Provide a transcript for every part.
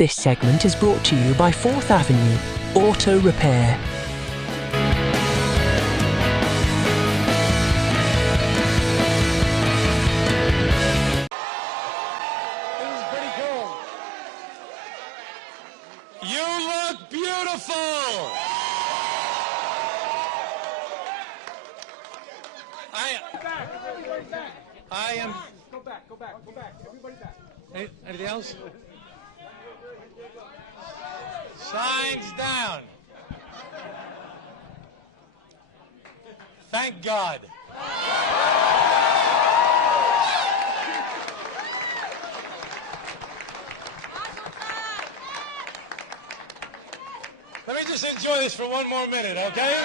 This segment is brought to you by 4th Avenue Auto Repair. This is pretty cool. You look beautiful. I am. Go back. Everybody back. Anything else? Signs down. Thank God. Let me just enjoy this for one more minute, okay?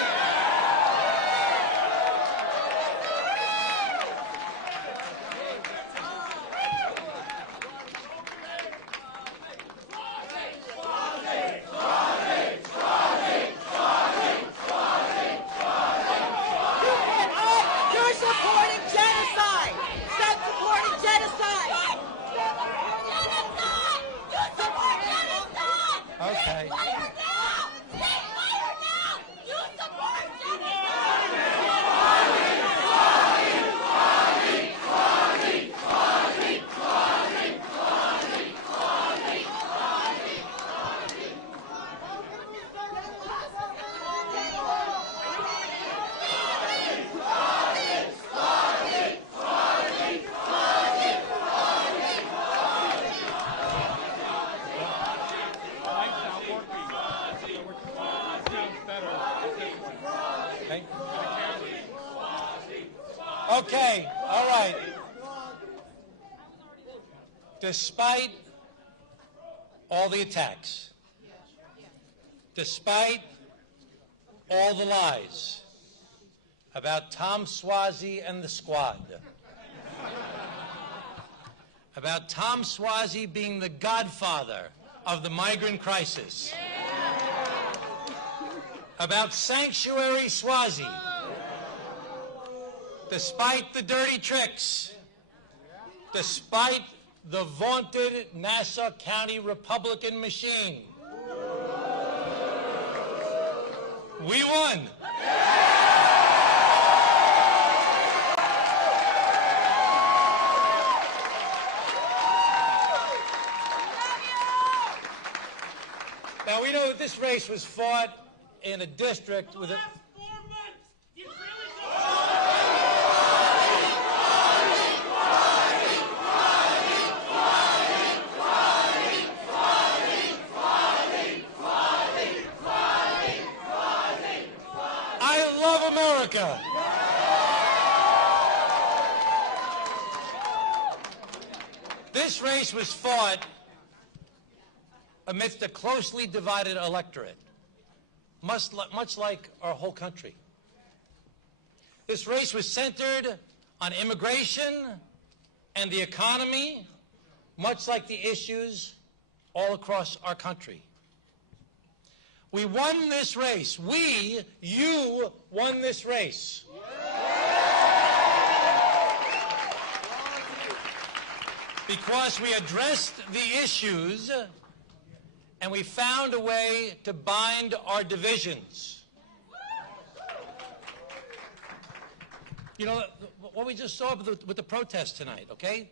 Okay. Okay, all right. Despite all the attacks, despite all the lies about Tom Suozzi and the squad, about Tom Suozzi being the godfather of the migrant crisis, about Sanctuary Suozzi, despite the dirty tricks, despite the vaunted Nassau County Republican machine, we won. Now, we know that this race was fought in a district with a... America. This race was fought amidst a closely divided electorate, much like our whole country. This race was centered on immigration and the economy, much like the issues all across our country. We won this race. You won this race. Because we addressed the issues and we found a way to bind our divisions. You know, what we just saw with the protest tonight, okay?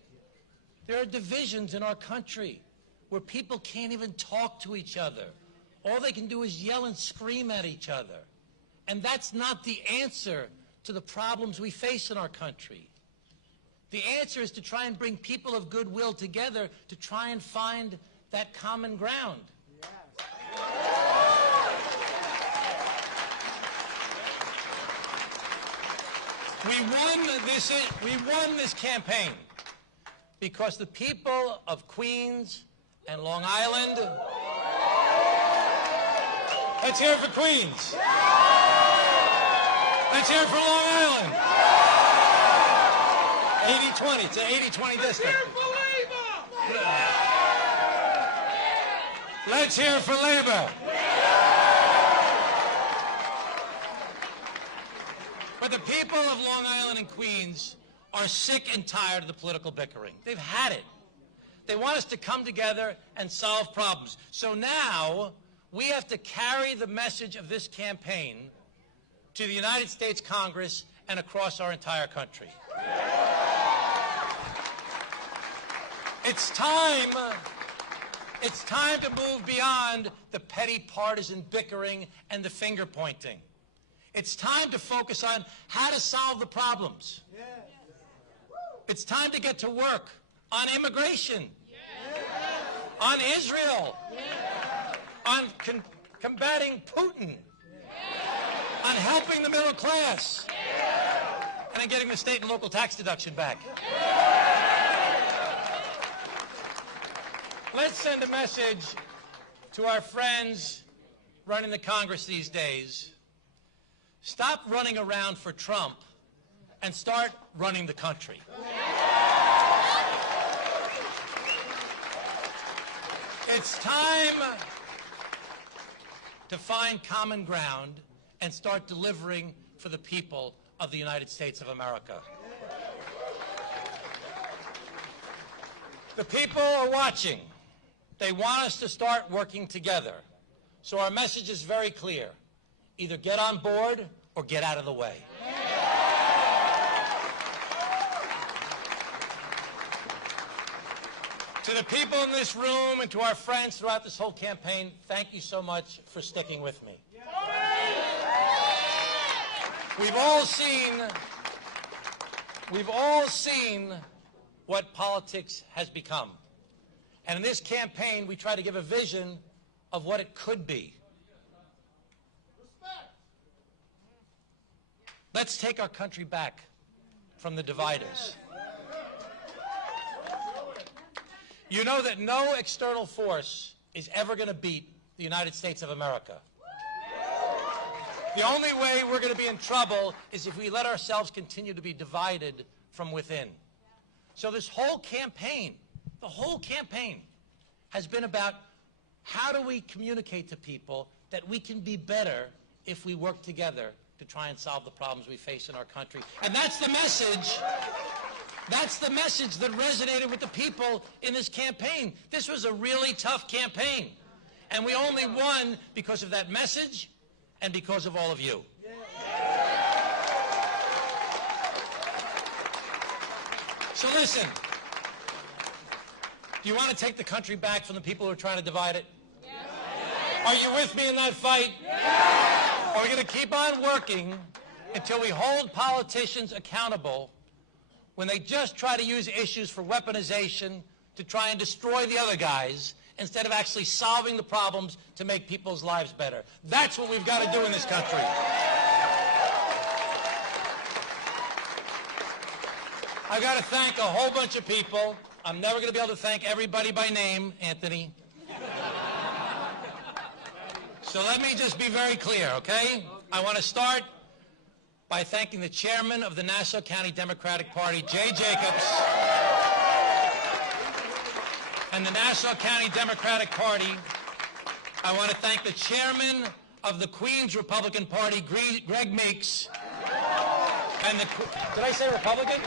There are divisions in our country where people can't even talk to each other. All they can do is yell and scream at each other. And that's not the answer to the problems we face in our country. The answer is to try and bring people of goodwill together to try and find that common ground. We won this campaign because the people of Queens and Long Island... Let's hear it for Queens. Let's hear it for Long Island. 80-20. It's an 80-20 district. Let's hear it for Labor. But the people of Long Island and Queens are sick and tired of the political bickering. They've had it. They want us to come together and solve problems. So now we have to carry the message of this campaign to the United States Congress and across our entire country. It's time to move beyond the petty partisan bickering and the finger pointing. It's time to focus on how to solve the problems. It's time to get to work on immigration, on Israel, on combating Putin, on helping the middle class, and on getting the state and local tax deduction back. Let's send a message to our friends running the Congress these days. Stop running around for Trump and start running the country. It's time to find common ground and start delivering for the people of the United States of America. The people are watching. They want us to start working together. So our message is very clear. Either get on board or get out of the way. To the people in this room and to our friends throughout this whole campaign, thank you so much for sticking with me. We've all seen what politics has become. And in this campaign, we try to give a vision of what it could be. Let's take our country back from the dividers. You know that no external force is ever going to beat the United States of America. The only way we're going to be in trouble is if we let ourselves continue to be divided from within. So this whole campaign, the whole campaign has been about how do we communicate to people that we can be better if we work together to try and solve the problems we face in our country. And that's the message. That's the message that resonated with the people in this campaign. This was a really tough campaign. And we only won because of that message and because of all of you. So listen, do you want to take the country back from the people who are trying to divide it? Are you with me in that fight? Or are we going to keep on working until we hold politicians accountable when they just try to use issues for weaponization to try and destroy the other guys instead of actually solving the problems to make people's lives better? That's what we've got to do in this country. I've got to thank a whole bunch of people. I'm never going to be able to thank everybody by name, Anthony. So let me just be very clear, okay? I want to start by thanking the chairman of the Nassau County Democratic Party, Jay Jacobs, and the Nassau County Democratic Party. I want to thank the chairman of the Queens Republican Party, Greg Meeks, and did I say Republican?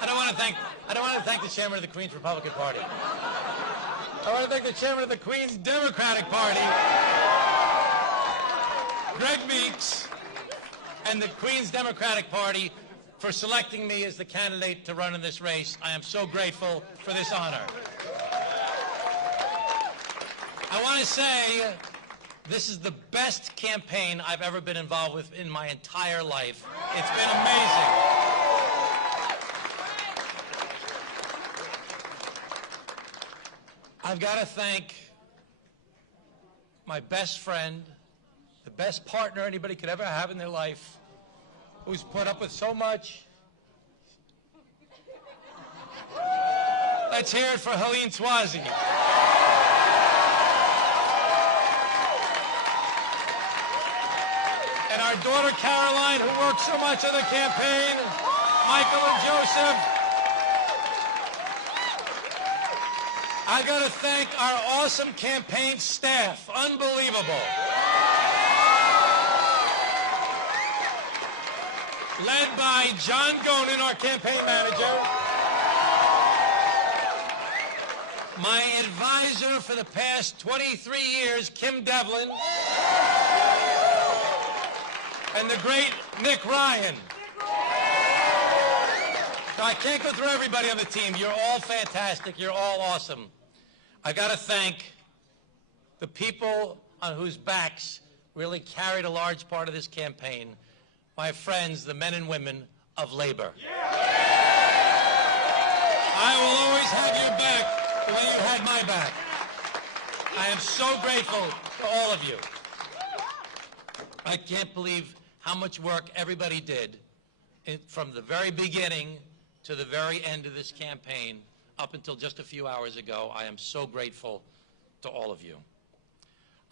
I don't want to thank the chairman of the Queens Republican Party. I want to thank the chairman of the Queens Democratic Party, Greg Meeks, and the Queens Democratic Party for selecting me as the candidate to run in this race. I am so grateful for this honor. I want to say this is the best campaign I've ever been involved with in my entire life. It's been amazing. I've got to thank my best friend, the best partner anybody could ever have in their life, who's put up with so much. Let's hear it for Tom Suozzi. And our daughter Caroline, who worked so much on the campaign, Michael and Joseph. I've got to thank our awesome campaign staff. Unbelievable. Led by John Gonin, our campaign manager. My advisor for the past 23 years, Kim Devlin, and the great Nick Ryan. So I can't go through everybody on the team. You're all fantastic. You're all awesome. I got to thank the people on whose backs really carried a large part of this campaign, my friends, the men and women of labor. I will always have your back the way you had my back. I am so grateful to all of you. I can't believe how much work everybody did from the very beginning to the very end of this campaign up until just a few hours ago. I am so grateful to all of you.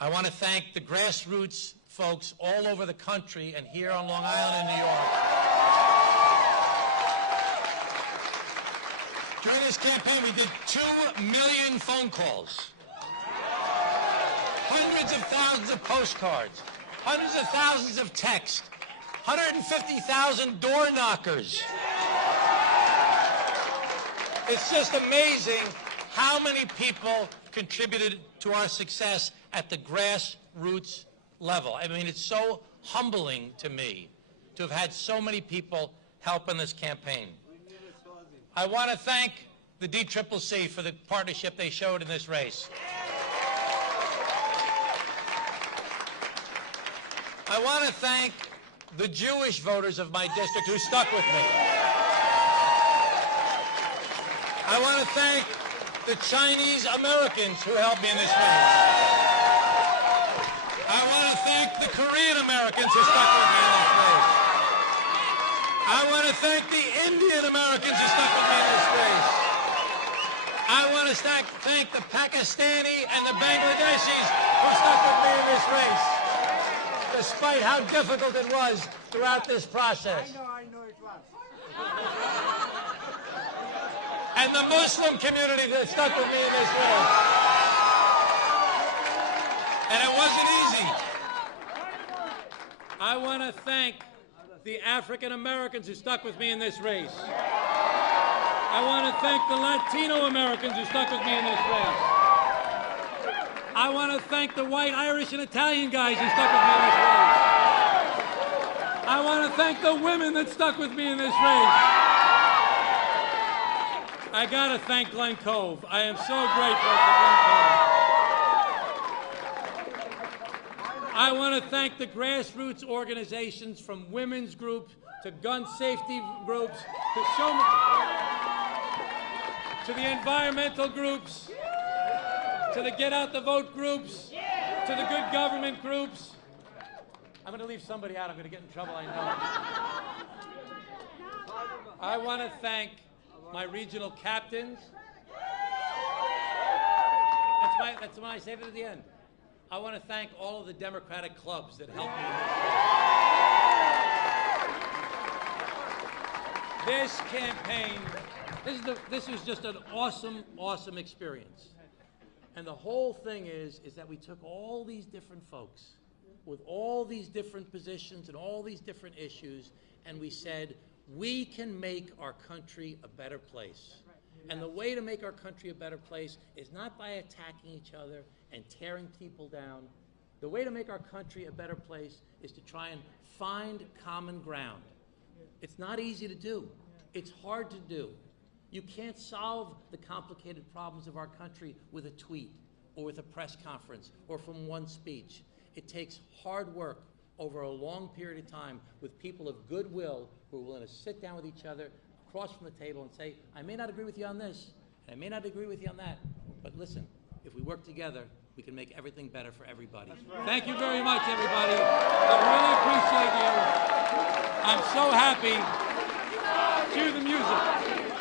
I want to thank the grassroots folks all over the country and here on Long Island in New York. During this campaign, we did 2 million phone calls, hundreds of thousands of postcards, hundreds of thousands of texts, 150,000 door knockers. It's just amazing how many people contributed to our success at the grassroots level. I mean, it's so humbling to me to have had so many people help in this campaign. I want to thank the DCCC for the partnership they showed in this race. I want to thank the Jewish voters of my district who stuck with me. I want to thank the Chinese Americans who helped me in this race. I want to thank the Korean Americans who stuck with me in this race. I want to thank the Indian Americans who stuck with me in this race. I want to thank the Pakistani and the Bangladeshis who stuck with me in this race, despite how difficult it was throughout this process. I know it was. And the Muslim community that stuck with me in this race. And it wasn't easy. I want to thank the African Americans who stuck with me in this race. I want to thank the Latino Americans who stuck with me in this race. I want to thank the white, Irish, and Italian guys who stuck with me in this race. I want to thank the women that stuck with me in this race. I got to thank Glen Cove. I am so grateful for Glen Cove. I want to thank the grassroots organizations from women's groups to gun safety groups to the environmental groups, to the Get Out the Vote groups, to the good government groups. I'm going to leave somebody out. I'm going to get in trouble, I know. I want to thank my regional captains. That's when I save it at the end. I want to thank all of the Democratic clubs that helped me in this campaign. This was just an awesome, awesome experience. And the whole thing is that we took all these different folks with all these different positions and all these different issues, and we said, we can make our country a better place. And the way to make our country a better place is not by attacking each other and tearing people down. The way to make our country a better place is to try and find common ground. It's not easy to do. It's hard to do. You can't solve the complicated problems of our country with a tweet or with a press conference or from one speech. It takes hard work over a long period of time with people of goodwill who are willing to sit down with each other across from the table and say, I may not agree with you on this, and I may not agree with you on that, but listen, if we work together, we can make everything better for everybody. Thank you very much, everybody. I really appreciate you. I'm so happy. Cue the music.